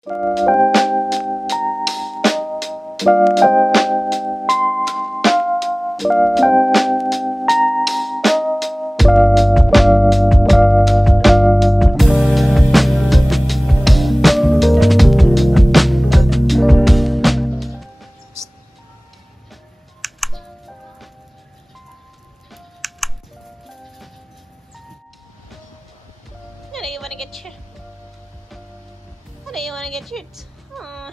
How do you want to get your? How do you want to get your? Aw,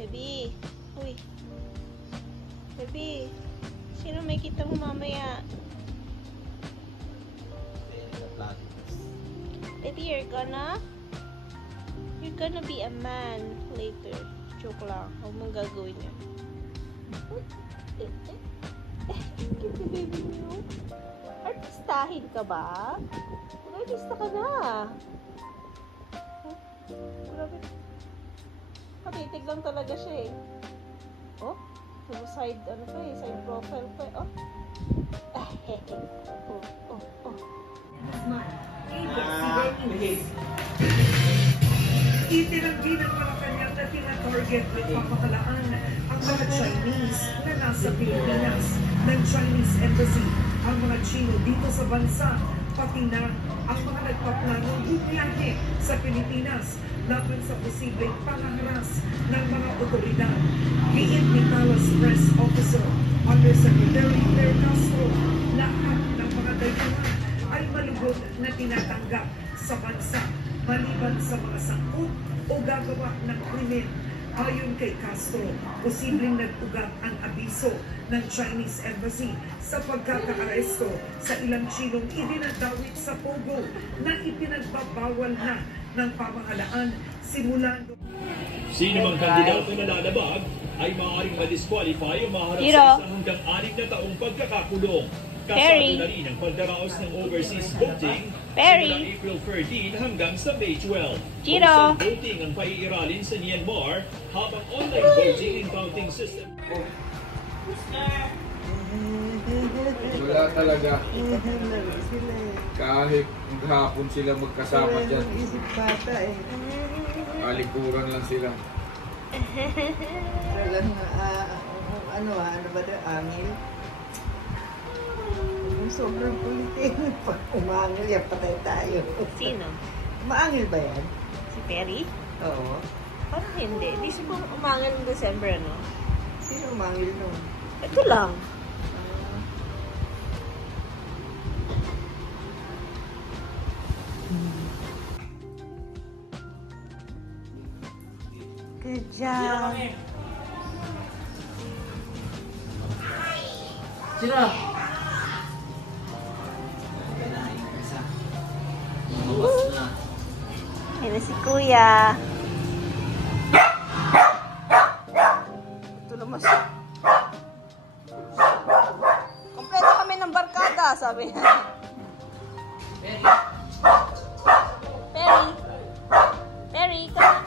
baby. Uy, baby. Sino may kita mo mamaya? Baby, you're gonna be a man later. Joke lang. Huwag mong gagawin yun. Kasi baby mo. Artistahin ka ba? Artista ka na. Grabe. Patitig lang talaga siya eh. Oh, side, ano pa eh, side profile pa eh. Oh. Oh. Itinanggi ng Malacanang na tina-target ng pamahalaan ang mga Chinese na nasa Pilipinas ng Chinese Embassy. Ang mga Chino dito sa bansa, pati na ang mga nagpaplanong bumiyahe sa Pilipinas laban sa posibleng pangaharas ng mga otoridad. Giit ni Palace Press Officer Undersecretary Claire Castro, lahat ng mga dayuhan ay malugod na tinatanggap sa bansa maliban sa mga sangkot o gagawa ng krimen. Ayon kay Castro, posibleng nag-ugat ang abiso ng Chinese Embassy sa pagkakaaresto sa ilang Chinong idinadawit sa Pogo na ipinagbabawal na ng pamahalaan simula noong... Sino mang kandidato na lalabag ay maaaring ma-disqualify o maharap Hiro. sa 1 hanggang 6 na taong pagkakakulong. Perry. Kasado na rin ang pagdaraos ng overseas voting Perry. simula April 13 hanggang sa May 12. Giro. Postal voting ang paiiralin sa Myanmar habang online voting and counting system. Wala talaga. Kahit hapon sila magkasama dyan. Isip bata eh. Alikuran lang sila. Talagang, ano ba daw, angil? Sobrang kulitin. Pag umangil yan, patay tayo. Sino? Maangil ba yan? Si Perry? Oo. Parang hindi. Di siya umangal ng December, no? Sino umangil nun? Ito lang. Good job. Sino? Yan na si Kuya. Ito naman siya. Kompleto kami ng barkada, sabi niya. Perry. Perry, come.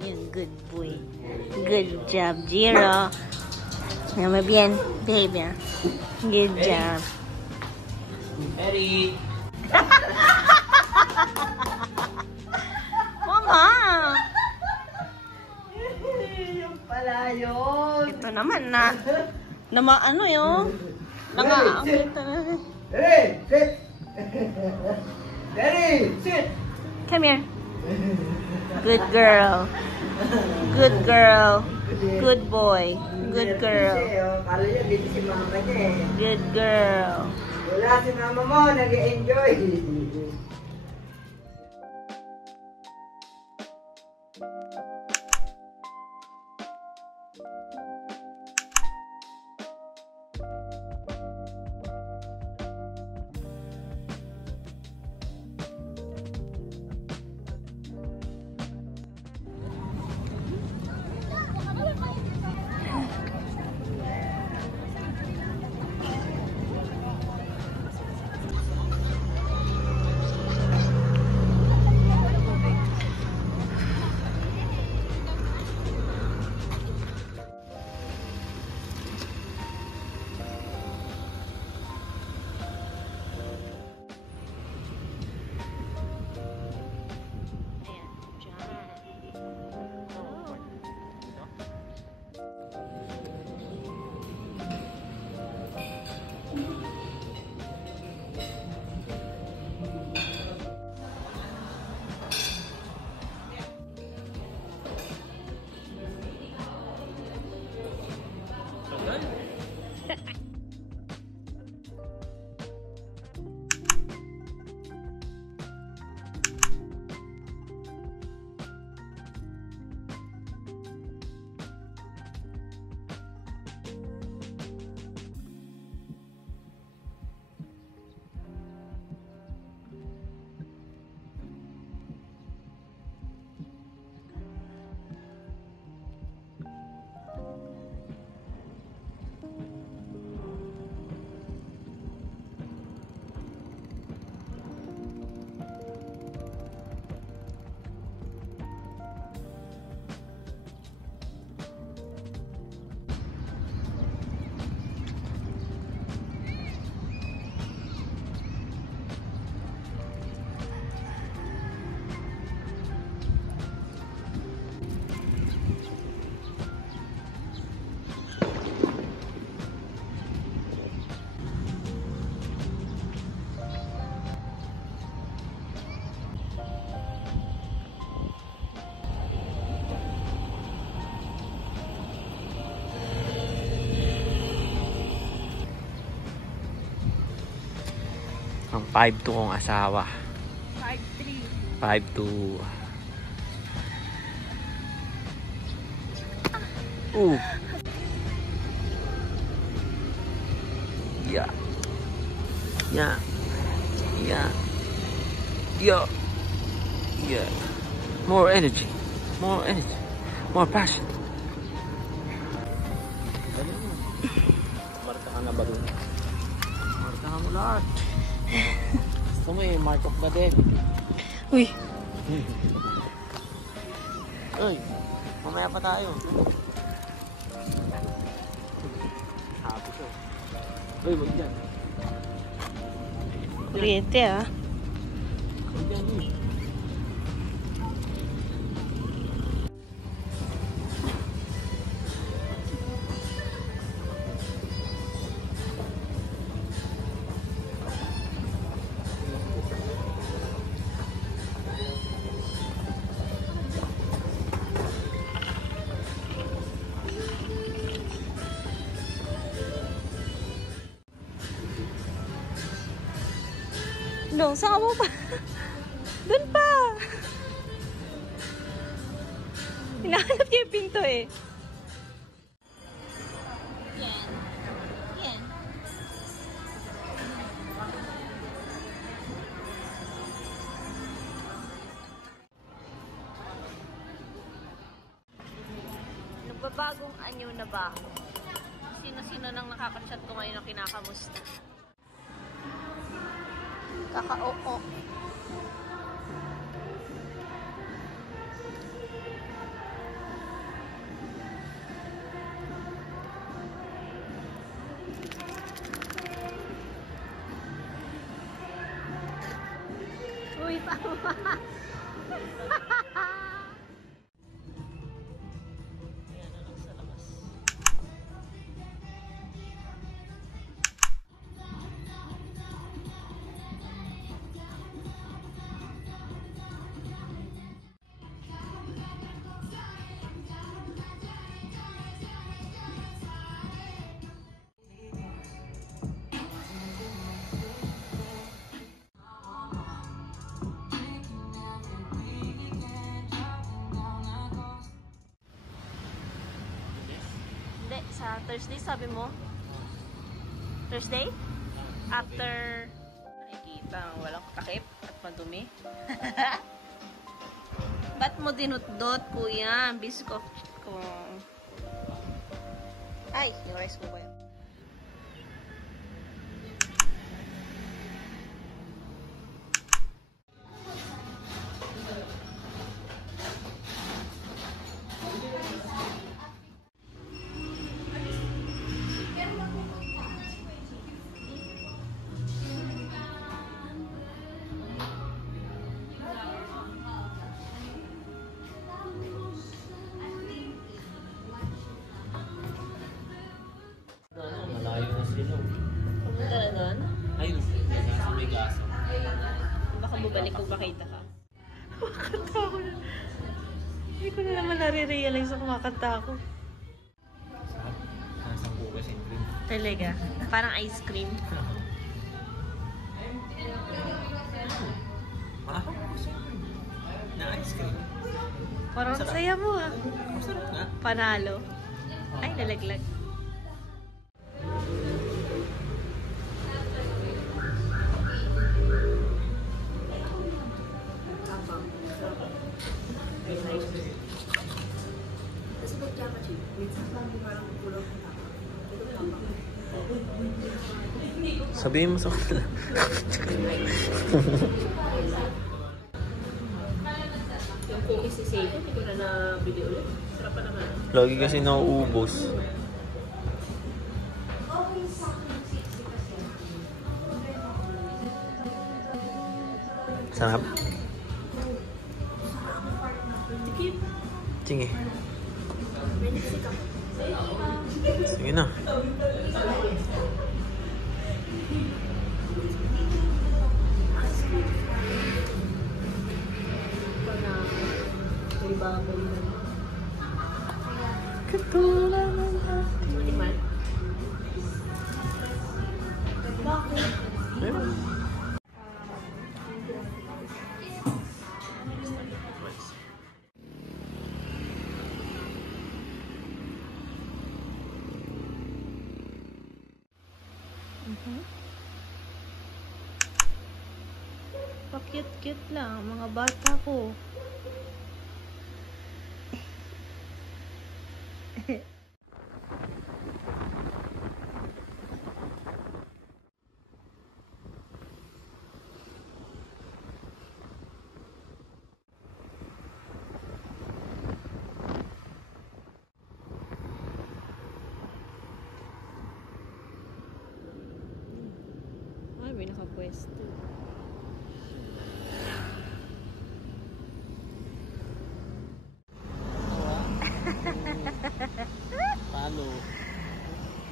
Yan, good boy. Good job, Jiro. Muy bien, baby. Good job. Perry! Mama! Yung pala yun. Ito naman na. Ano yun? Nangaangit na. Hey, sit! Daddy, sit! Come here. Good girl. Good girl. Good boy. Good girl. Kala niya, dito si mama niya eh. Good girl. Wala si mama mo, nag-enjoy. Tagal. Ang 5'2" kong asawa. 5'3". 5'2". Yeah. Yeah. Yeah. Yeah. Yeah. More energy. More energy. More passion. Marka ka na ba dun? Marka ka mo lahat. Gusto mo yung mark of the dead. Uy. Uy, mamaya pa tayo. Happy to. Uy, wag dyan. Kuryente ah. Wag dyan eh. No, saan mo pa? Doon pa! Hinahanap niya yung pinto eh. Yan. Yan. Nagbabagong anyo na ba ako? Sino-sino nang nakakachat ko ngayon na kinakamusta? Kaka-oo. Uy, tama. Sa Thursday, sabi mo? Thursday? After... Nakikita ang walang takip at madumi. Ba't mo dinutdot, kuya? Biskot ko. Ay, yung rice ko ba yun? Pumunta na doon? Ayun, sa may gasa. Baka bubalik kung makita ka. Kumakanta ako na. Hindi ko na naman nare-realize na kumakanta ako. Nasaan po ba cookies and cream. Talaga. Parang ice cream. Mahal cookies and cream. Na ice cream. Parang Masarap. saya mo ah. Masarap nga. Panalo. Ay, nalaglag. Sabihin mo sa kanila. Yung cookies si Seiko, hindi ko na nabili ulit. Sarap pa naman. Lagi kasi nauubos. Sarap. Sige. Sige na. Katulad ng dati. Ayun. Pa-cute-cute lang, mga bata ko. Ay, may nakapwesto. Palo.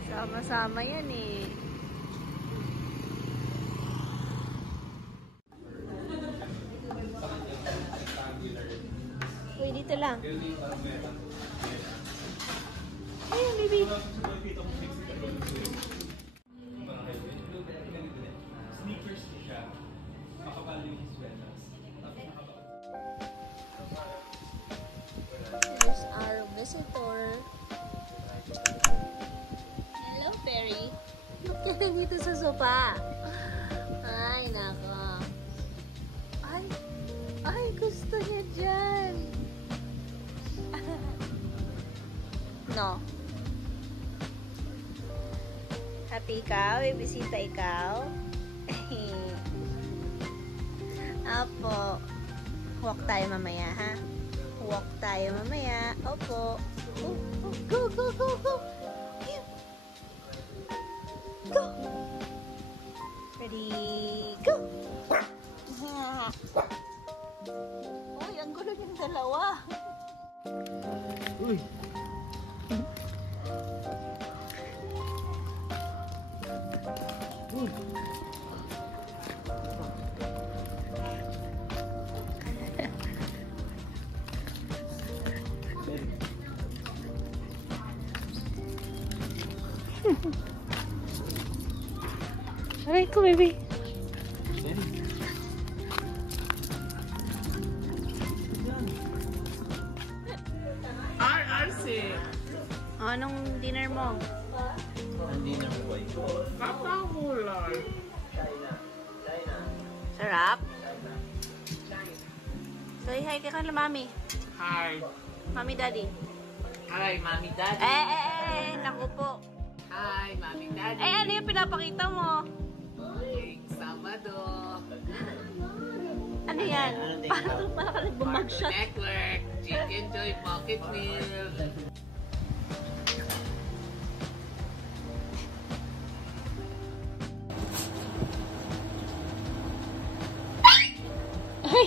Sama-sama yan eh. Uy, dito lang. Ayun, baby. There's our visitor. Hello, Perry. Ba't ka nandito sa sopa? Ay, nako. Ay, gusto niya dyan. No. Happy ikaw? May bisita ikaw? Apo. Walk tayo mamaya, ha? Walk tayo mamaya. Opo. Oh, oh, go, go, go, go. Go. Ready, go. Uy, ang gulo yung dalawa. Uy. Aray ko, baby. RRC. Anong dinner mo? Hindi na buhay. Kakahulay. Sarap? Say hi ka kay mami. Hi. Mami, daddy. Hi, Mami Daddy. Naku po. Hi, Mami Daddy. Ano yung pinapakita mo? Sabado. Ano yan? Parang ka nagbumagshot. Network. Chicken Joy Pocket Meal. Ay!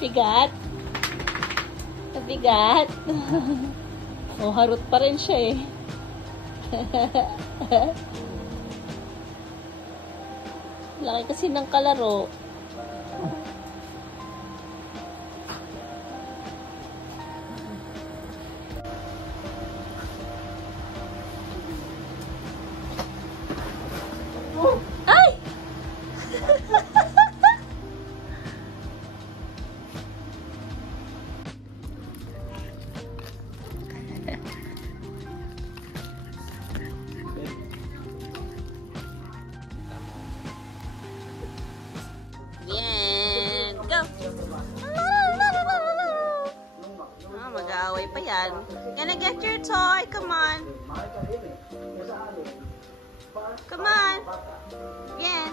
Bigat. Bigat. Oh, harot pa rin siya eh. Laki kasi ng kalaro. Come on. Bien.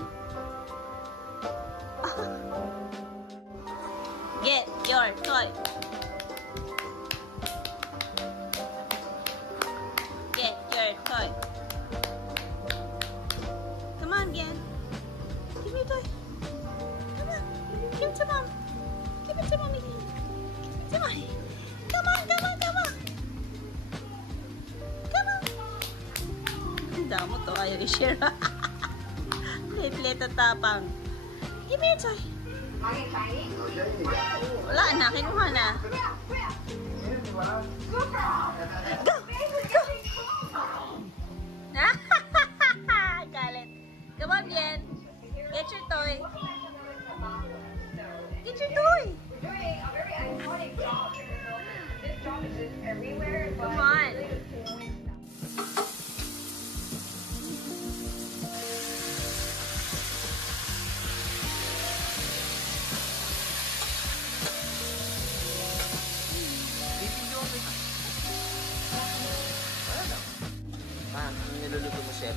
Get your toy. Get your toy. Come on, Bien. Give me your toy. Come on. Give it to mom. Give it to mommy. Give it to mommy. Come on, come on, come on. Come on. Ang damo to. Ayaw i-share. Late-late at tapang. Give me your toy. Wala na. Kinuha na. Go! Go! Galit. Come on, Bien. Get your toy. Get your toy. Come on. Ang niluluto mo, chef.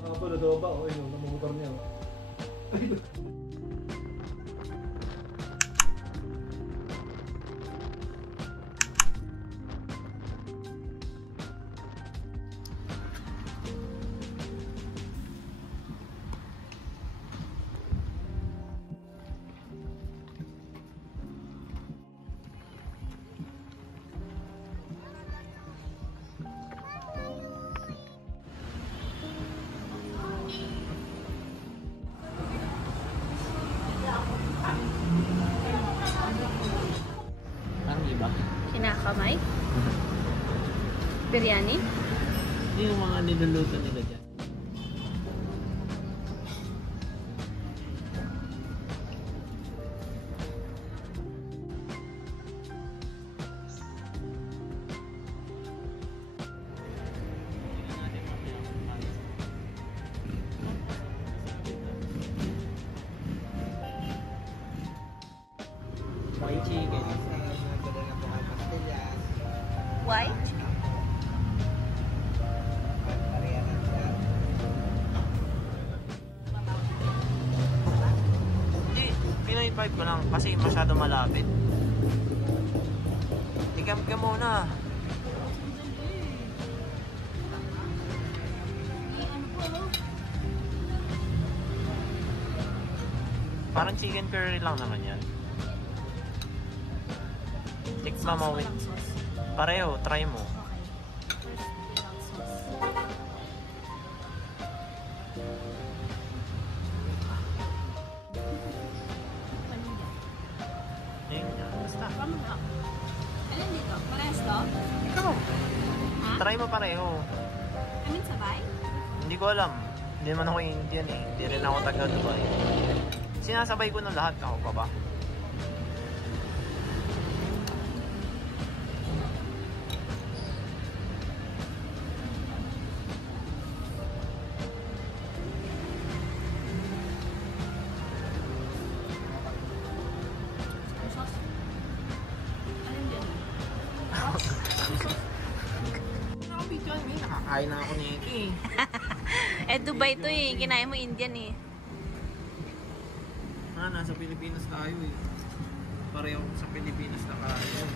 Nakapala daw ba? O yun, namumotor niya. Ang iba. Kinakamay. Biryani. Yung mga niluluto nila dyan. White chicken. White. Hindi, pina-invite ko lang kasi masyado malapit. Tikam ka muna. Parang chicken curry lang naman yan. Tikma mo. Pareho, try mo. Ayun yan, basta. Alin dito? Parehas to? Ikaw. Ha? Try mo pareho. I mean, sabay? Hindi ko alam. Hindi naman ako Indian eh. Hindi rin ako taga Dubai. Sinasabay ko ng lahat. Ako pa ba? Kain na ako nito eh. Dubai to eh. Kinain mo Indian eh. Nasa Pilipinas tayo eh. Pareho sa Pilipinas na kain.